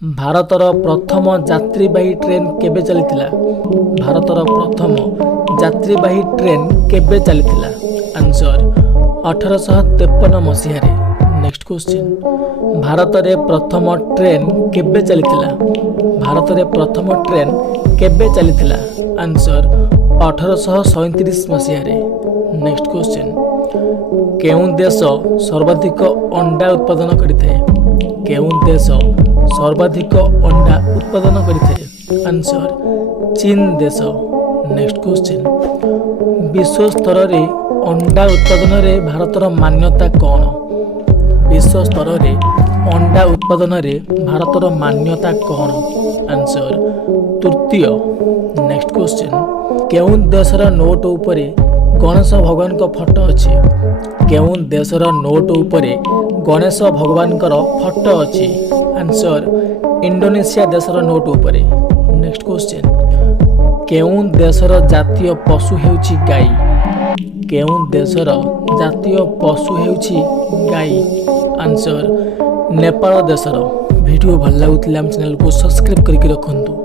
ଭାରତର ପ୍ରଥମ ଯାତ୍ରୀବାହୀ ଟ୍ରେନ୍ କେବେ ଚାଲିଥିଲା? ଭାରତର ପ୍ରଥମ ଯାତ୍ରୀବାହୀ ଟ୍ରେନ୍ କେବେ ଚାଲିଥିଲା? ଆନ୍ସର 1853 ମସିହାରେ। ନେକ୍ସଟ କ୍ୱେଶ୍ଚିନ୍, ଭାରତରେ ପ୍ରଥମ ଟ୍ରେନ୍ କେବେ ଚାଲିଥିଲା? ଭାରତରେ ପ୍ରଥମ ଟ୍ରେନ୍ କେବେ ଚାଲିଥିଲା? ଆନ୍ସର 1837 ମସିହାରେ। ନେକ୍ସଟ କ୍ୱେଶ୍ଚିନ୍, କେଉଁ ଦେଶ ସର୍ବାଧିକ ଅଣ୍ଡା ଉତ୍ପାଦନ କରିଥାଏ? କେଉଁ ଦେଶ ସର୍ବାଧିକ ଅଣ୍ଡା ଉତ୍ପାଦନ କରିଥାଏ? ଆନ୍ସର ଚୀନ ଦେଶ। ନେକ୍ସଟ କ୍ୱେଶ୍ଚିନ୍, ବିଶ୍ୱ ସ୍ତରରେ ଅଣ୍ଡା ଉତ୍ପାଦନରେ ଭାରତର ମାନ୍ୟତା କ'ଣ? ବିଶ୍ୱ ସ୍ତରରେ ଅଣ୍ଡା ଉତ୍ପାଦନରେ ଭାରତର ମାନ୍ୟତା କ'ଣ? ଆନ୍ସର ତୃତୀୟ। ନେକ୍ସଟ କ୍ୱେଶ୍ଚିନ୍, କେଉଁ ଦେଶର ନୋଟ ଉପରେ ଗଣେଶ ଭଗବାନଙ୍କ ଫଟୋ ଅଛି? କେଉଁ ଦେଶର ନୋଟ ଉପରେ ଗଣେଶ ଭଗବାନଙ୍କର ଫଟୋ ଅଛି? ଆନ୍ସର ଇଣ୍ଡୋନେସିଆ ଦେଶର ନୋଟ ଉପରେ। ନେକ୍ସଟ କ୍ୱେଶ୍ଚିନ୍, କେଉଁ ଦେଶର ଜାତୀୟ ପଶୁ ହେଉଛି ଗାଈ? କେଉଁ ଦେଶର ଜାତୀୟ ପଶୁ ହେଉଛି ଗାଈ? ଆନ୍ସର ନେପାଳ ଦେଶର। ଭିଡ଼ିଓ ଭଲ ଲାଗୁଥିଲେ ଆମ ଚ୍ୟାନେଲକୁ ସବସ୍କ୍ରାଇବ୍ କରିକି ରଖନ୍ତୁ।